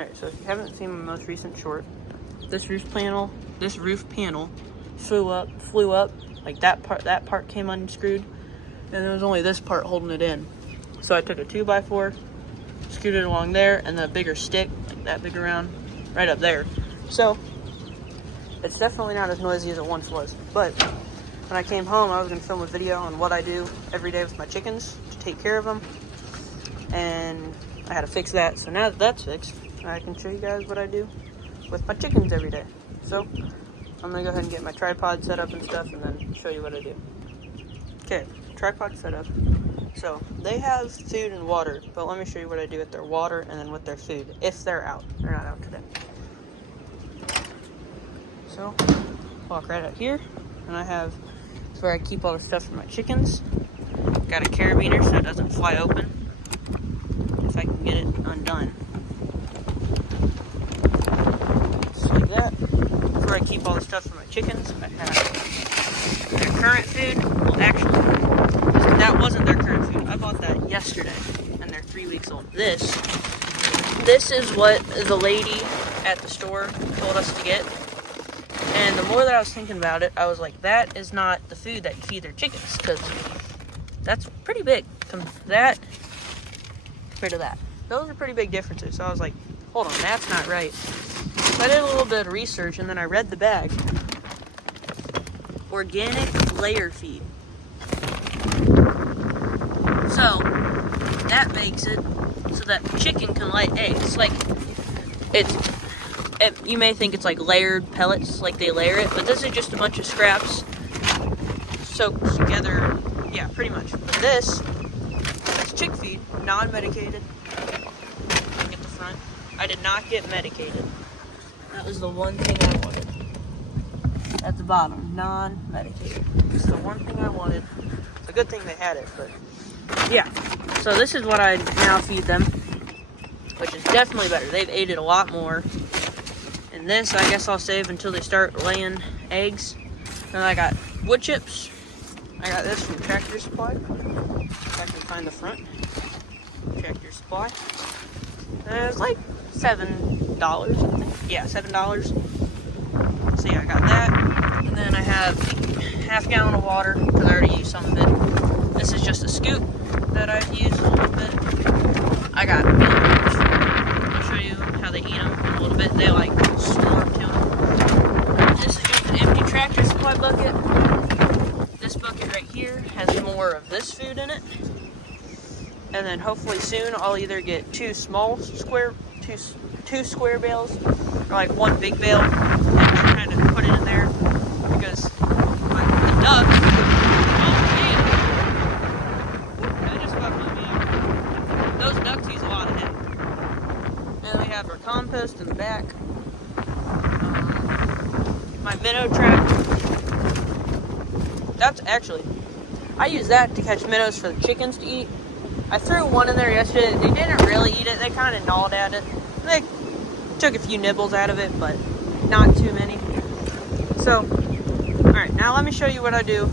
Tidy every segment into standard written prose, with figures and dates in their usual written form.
Alright, so if you haven't seen my most recent short, this roof panel flew up, like that part came unscrewed, and there was only this part holding it in. So I took a 2x4, screwed it along there, and then a bigger stick, like that big around, right up there. So it's definitely not as noisy as it once was. But when I came home, I was gonna film a video on what I do every day with my chickens to take care of them, and I had to fix that. So now that that's fixed, I can show you guys what I do with my chickens every day. So I'm gonna go ahead and get my tripod set up and stuff, and then show you what I do. Okay, tripod set up. So they have food and water, but let me show you what I do with their water and then with their food, if they're out. They're not out today. So walk right out here, and I have where I keep all the stuff for my chickens. Got a carabiner so it doesn't fly open, if I can get it undone. Just like that. That's where I keep all the stuff for my chickens. I have their current food. Well, actually, that wasn't their current food. I bought that yesterday, and they're 3 weeks old. This is what the lady at the store told us to get. And the more that I was thinking about it, I was like, that is not the food that you feed their chickens, because that's pretty big. That compared to that. Those are pretty big differences. So I was like, hold on, that's not right. So I did a little bit of research, and then I read the bag. Organic layer feed. So that makes it so that the chicken can lay eggs. Like, you may think it's like layered pellets, like they layer it, but this is just a bunch of scraps soaked together. Yeah, pretty much. But this is chick feed, non-medicated. At the front, I did not get medicated. That was the one thing I wanted. At the bottom, non-medicated. It's the one thing I wanted. It's a good thing they had it, but yeah. So this is what I now feed them, which is definitely better. They've ate it a lot more. And this, I guess I'll save until they start laying eggs. Then I got wood chips. I got this from Tractor Supply. If I can find the front. Tractor Supply. And it's like $7, I think. Yeah, $7. So yeah, I got that. And then I have half gallon of water, because I already used some of it. This is just a scoop that I've used a little bit. I got millworms. I'll show you how they eat them in a little bit. They like swarm to them. This is just an empty Tractor Supply bucket. This bucket right here has more of this food in it. And then hopefully soon I'll either get two square bales, or like one big bale, and kind of put it in there, because the ducks, those ducks use a lot of hay. And we have our compost in the back. My minnow trap. That's actually, I use that to catch minnows for the chickens to eat. I threw one in there yesterday. They didn't really eat it. They kind of gnawed at it. They took a few nibbles out of it, but not too many. So, alright, now let me show you what I do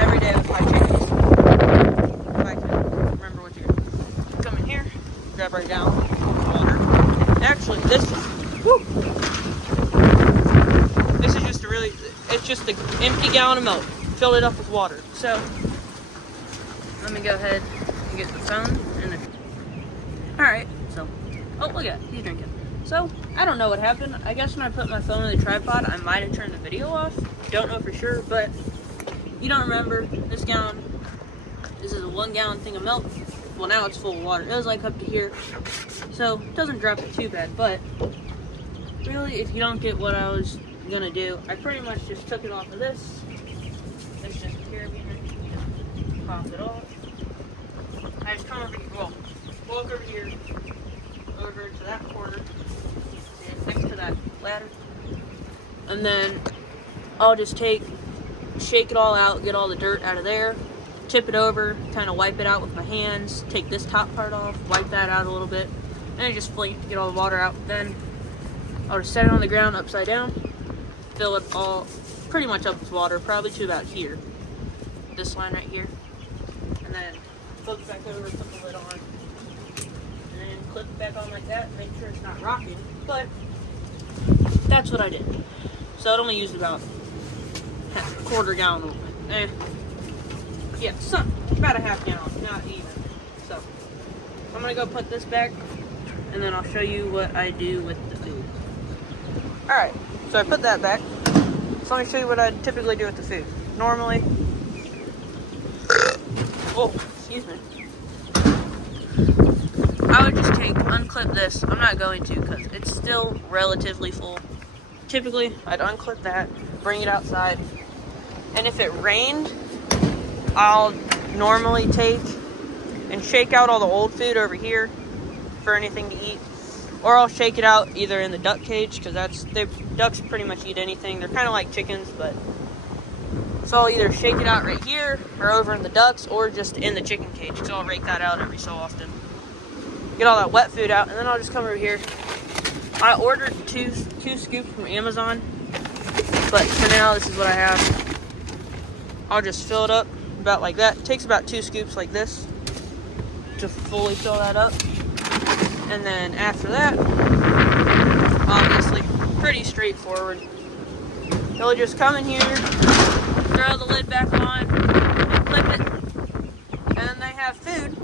every day with my chickens. If I can remember what to do. Come in here, grab right down, water. Actually, this is just it's just an empty gallon of milk. Fill it up with water. So, let me go ahead and get the phone and alright, so, oh, look at it, he's drinking. So, I don't know what happened. I guess when I put my phone in the tripod, I might have turned the video off. Don't know for sure, but you don't remember this gallon. This is a 1 gallon thing of milk. Well, now it's full of water. It was like up to here. So, it doesn't drop it too bad, but really, if you don't get what I was gonna do, I pretty much just took it off of this. It's just a carabiner. Just pop it off. I just come over here, well, walk over here, over to that corner, and next to that ladder. And then I'll just shake it all out, get all the dirt out of there, tip it over, kind of wipe it out with my hands, take this top part off, wipe that out a little bit, and I just get all the water out. Then I'll just set it on the ground upside down, fill it all pretty much up with water, probably to about here. This line right here. And then flip it back over, put the lid on. And then clip it back on like that, make sure it's not rocking. But that's what I did. So it only used about a quarter gallon. Yeah, about a half gallon, not even. So I'm gonna go put this back, and then I'll show you what I do with the food. All right, so I put that back. So let me show you what I typically do with the food. Normally, oh, excuse me. I would just unclip this. I'm not going to because it's still relatively full. Typically, I'd unclip that, bring it outside, and if it rained, I'll normally take and shake out all the old food over here for anything to eat, or I'll shake it out either in the duck cage because ducks pretty much eat anything. They're kind of like chickens, but so I'll either shake it out right here or over in the ducks or just in the chicken cage. So I'll rake that out every so often. Get all that wet food out, and then I'll just come over here. I ordered two scoops from Amazon, but for now this is what I have. I'll just fill it up about like that. It takes about 2 scoops like this to fully fill that up. And then after that, obviously pretty straightforward. They'll just come in here, throw the lid back on, clip it, and then they have food.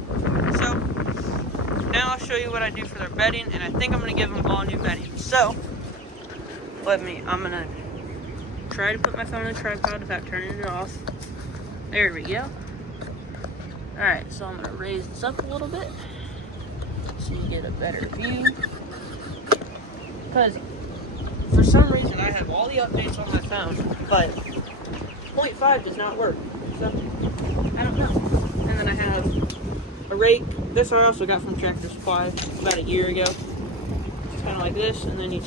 So now I'll show you what I do for their bedding, and I think I'm gonna give them all new bedding. So I'm gonna try to put my phone on the tripod without turning it off. There we go. All right, so I'm gonna raise this up a little bit so you get a better view. Because for some reason I have all the updates on my phone, but 0.5 does not work. So I don't know. And then I have a rake. This I also got from Tractor Supply about a year ago. It's kind of like this, and then you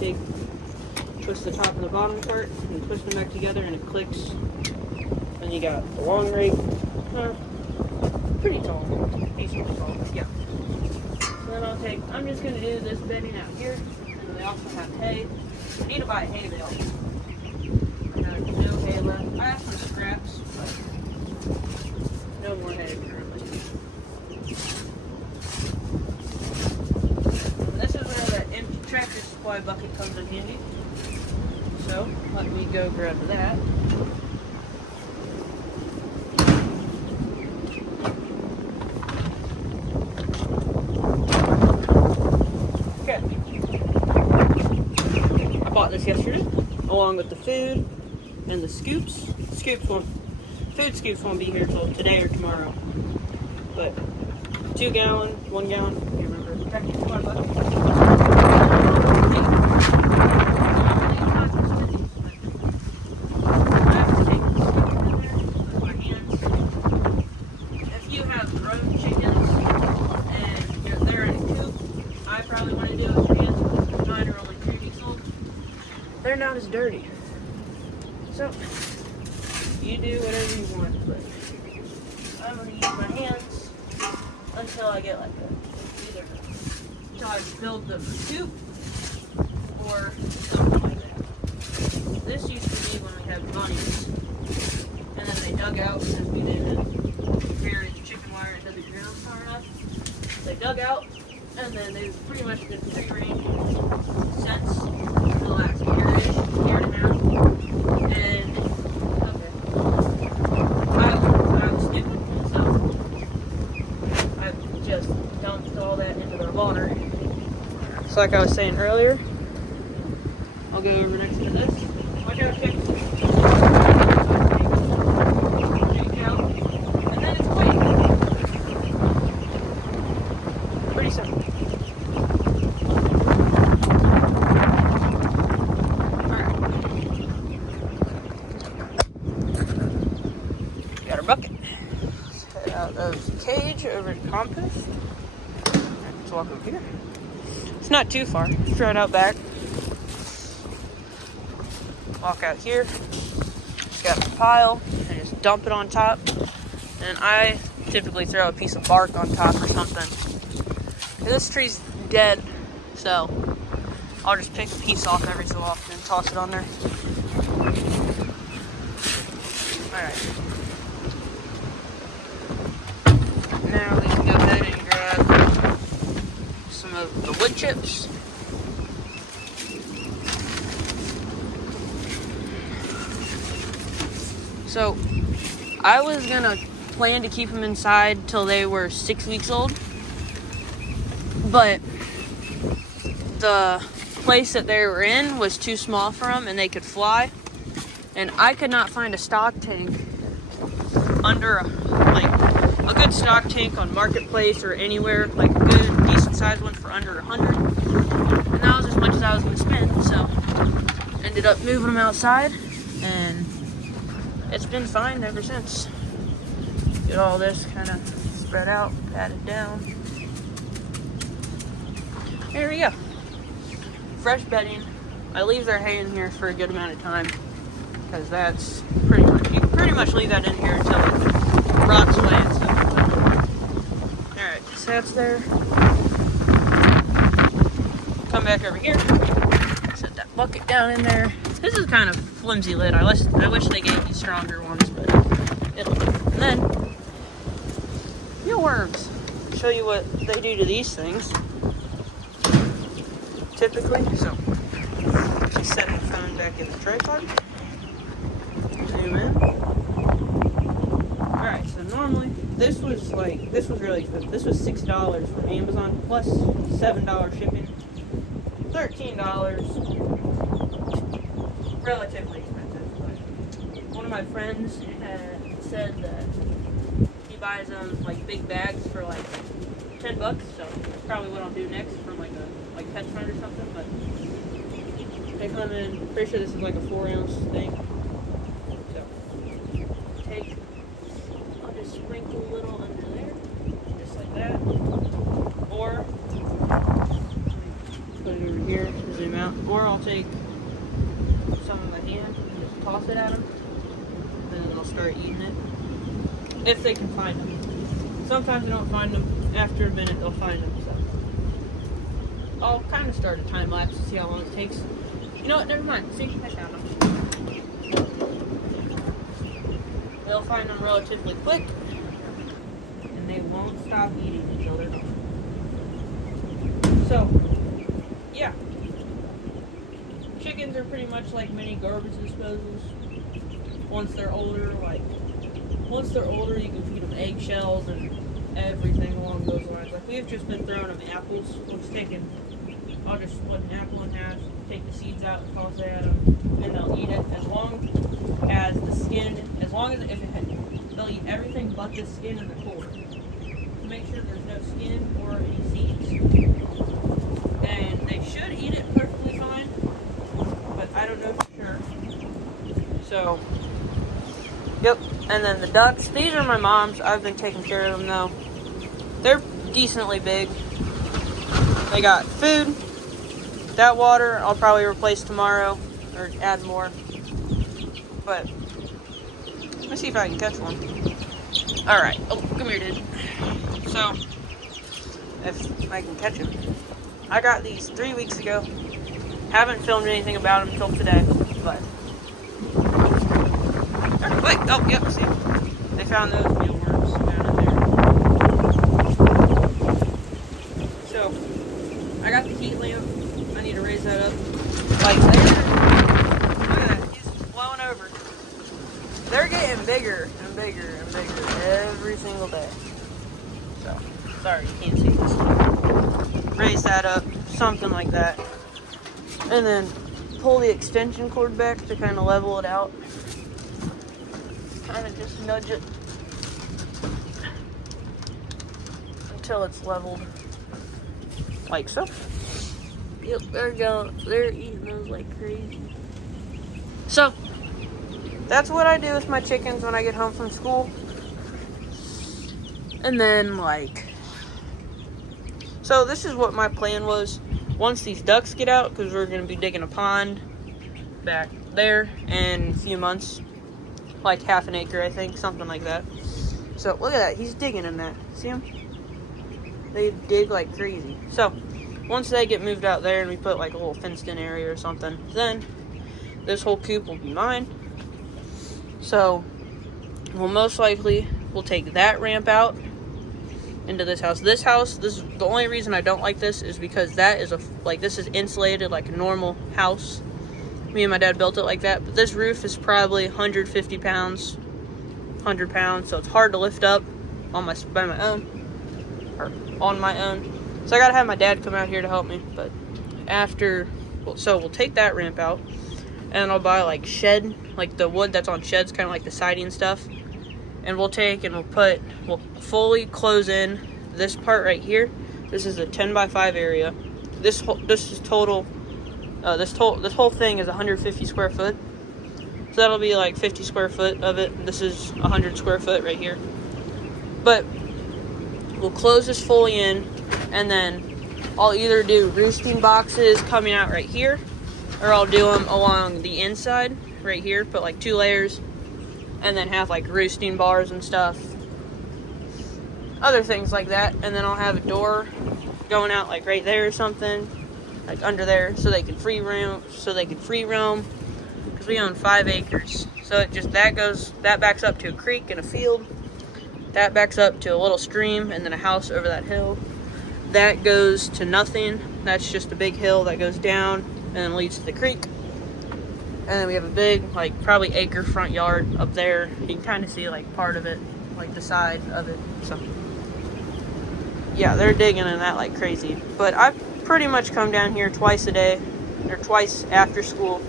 twist the top and the bottom part and twist them back together, and it clicks. Then you got the long rake. Pretty tall, decently tall, yeah. So then I'm just gonna do this bedding out here, and then they also have hay. I need to buy a hay bale. There's no hay left. I have some scraps, but no more hay currently. This is where that empty Tractor Supply bucket comes in handy. So let me go grab that. This yesterday, along with the food and the scoops. Food scoops won't be here till today or tomorrow. But 2 gallon, 1 gallon, I can't remember. If you have grown chickens and they're in a coop, I probably want to do it for you. Mine are only 3 weeks old. They're not as dirty. So, you do whatever you want, but I'm going to use my hands until I get like either until I build the coop or something like that. This used to be when we had bunnies, and then they dug out because we didn't bury the chicken wire into the ground far enough. They dug out, and then they've pretty much been free range since the last year and a half. And I was stupid, so I just dumped all that into their water. So like I was saying earlier, I'll go over next to this. Watch out, chick. Shake out, and then it's quick. Pretty simple. Bucket. Let's head out of the cage over to compost. Let's walk over here. It's not too far. Throw it out back. Walk out here. Got the pile and just dump it on top. And I typically throw a piece of bark on top or something. This tree's dead, so I'll just pick a piece off every so often and toss it on there. Alright. Now we can go ahead and grab some some of the wood chips. So I was gonna plan to keep them inside till they were 6 weeks old, but the place that they were in was too small for them and they could fly, and I could not find a stock tank under a good stock tank on Marketplace or anywhere, like a good decent sized one for under 100, and that was as much as I was going to spend. So ended up moving them outside, and it's been fine ever since. Get all this kind of spread out, patted down. There we go. Fresh bedding. I leave their hay in here for a good amount of time, because that's pretty much, you can pretty much leave that in here until it rots away and stuff. Alright, so that's there. Come back over here. Set that bucket down in there. This is kind of flimsy lid. I wish they gave me stronger ones, but it'll do. And then, mealworms. Show you what they do to these things. Typically, so just set the phone back in the tripod. Zoom in. Alright, so normally this was really expensive. This was $6 from Amazon plus $7 shipping. $13. Relatively expensive, but one of my friends had said that he buys them like big bags for like $10, so that's probably what I'll do next from like PetSmart or something. But they come in, pretty sure this is like a 4-ounce thing. So I'll just sprinkle a little under there, just like that. Or put it over here, zoom out. Or I'll take some in my hand and just toss it at them, and then they'll start eating it. If they can find them. Sometimes they don't find them. After a minute, they'll find them. So I'll kind of start a time lapse to see how long it takes. You know what? Never mind. See, I found them. They'll find them relatively quick, and they won't stop eating until they're done. So, yeah. Chickens are pretty much like mini garbage disposals. Once they're older, you can feed them eggshells and everything along those lines. Like, we've just been throwing them apples. I'll just split an apple in half, take the seeds out, and toss it at them, and they'll eat it as long as they'll eat everything but the skin and the core. Make sure there's no skin or any seeds. And they should eat it perfectly fine, but I don't know for sure. So, yep. And then the ducks, these are my mom's. I've been taking care of them though. They're decently big. They got food. That water I'll probably replace tomorrow or add more. But let me see if I can catch one. Alright. Oh, come here, dude. So, if I can catch him. I got these 3 weeks ago. Haven't filmed anything about them until today, but wait, oh, yep, see? They found those mealworms down in there. So, I got the heat lamp. I need to raise that up. Like there. Look at that, he's blowing over. They're getting bigger and bigger and bigger every single day. So, sorry, you can't see this. Raise that up, something like that. And then pull the extension cord back to kind of level it out. Kind of just nudge it until it's leveled, like so. Yep, they're going. They're eating those like crazy. So that's what I do with my chickens when I get home from school. And then so this is what my plan was. Once these ducks get out, because we're going to be digging a pond back there in a few months. Like half an acre, I think, something like that. So look at that, he's digging in that. See him? They dig like crazy. So once they get moved out there and we put like a little fenced in area or something, then this whole coop will be mine. So we'll most likely take that ramp out into this house. This house, this is the only reason I don't like this is because that is this is insulated like a normal house. Me and my dad built it like that, but this roof is probably 150 pounds, 100 pounds, so it's hard to lift up on my own. So I gotta have my dad come out here to help me. But we'll take that ramp out, and I'll buy like shed, like the wood that's on sheds, kind of like the siding and stuff. And we'll fully close in this part right here. This is a 10x5 area. This whole thing is 150 square foot. So that'll be like 50 square foot of it. This is 100 square foot right here. But we'll close this fully in, and then I'll either do roosting boxes coming out right here, or I'll do them along the inside right here, put like 2 layers, and then have like roosting bars and stuff, other things like that. And then I'll have a door going out like right there or something, like under there, so they can free roam, because we own 5 acres. So that backs up to a creek and a field, that backs up to a little stream, and then a house over that hill. That goes to nothing. That's just a big hill that goes down and then leads to the creek. And then we have a big, like probably acre front yard up there. You can kind of see like part of it, like the side of it. So yeah, they're digging in that like crazy. But I pretty much come down here twice a day, or twice after school.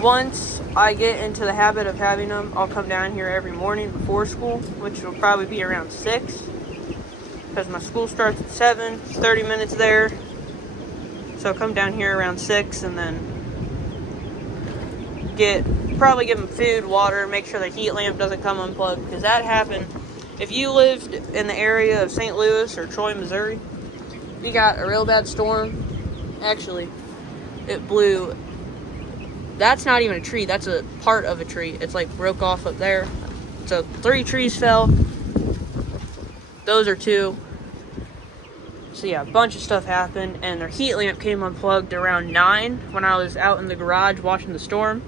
Once I get into the habit of having them, I'll come down here every morning before school, which will probably be around 6. Because my school starts at 7, it's 30 minutes there. So I'll come down here around 6, and then probably give them food, water, make sure the heat lamp doesn't come unplugged, because that happened. If you lived in the area of St. Louis or Troy, Missouri, we got a real bad storm. Actually, it blew. That's not even a tree. That's a part of a tree. It's like broke off up there. So 3 trees fell. Those are 2. So yeah, a bunch of stuff happened, and their heat lamp came unplugged around 9 when I was out in the garage watching the storm.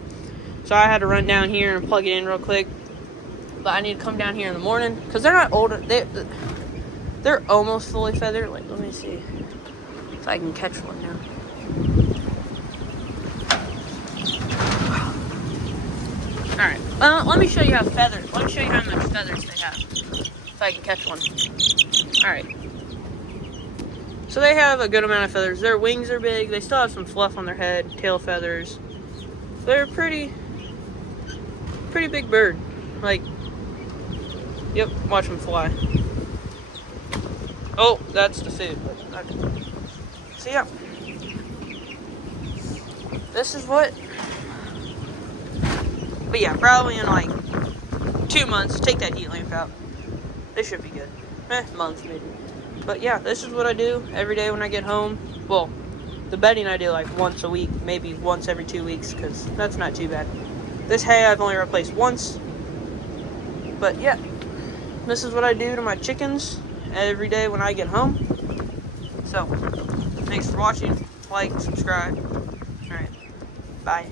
So I had to run down here and plug it in real quick. But I need to come down here in the morning, because they're not old. They're almost fully feathered. Like, let me see if I can catch one now. Alright, let me show you how much feathers they have, if I can catch one. Alright. So they have a good amount of feathers. Their wings are big. They still have some fluff on their head, tail feathers. They're a pretty big bird. Like, yep, watch them fly. Oh, that's the food. So yeah, this is what. But yeah, probably in like 2 months, take that heat lamp out. They should be good. Month maybe. But yeah, this is what I do every day when I get home. Well, the bedding I do like once a week, maybe once every 2 weeks, because that's not too bad. This hay I've only replaced once. But yeah, this is what I do to my chickens every day when I get home. So, thanks for watching. Like, subscribe. Alright, bye.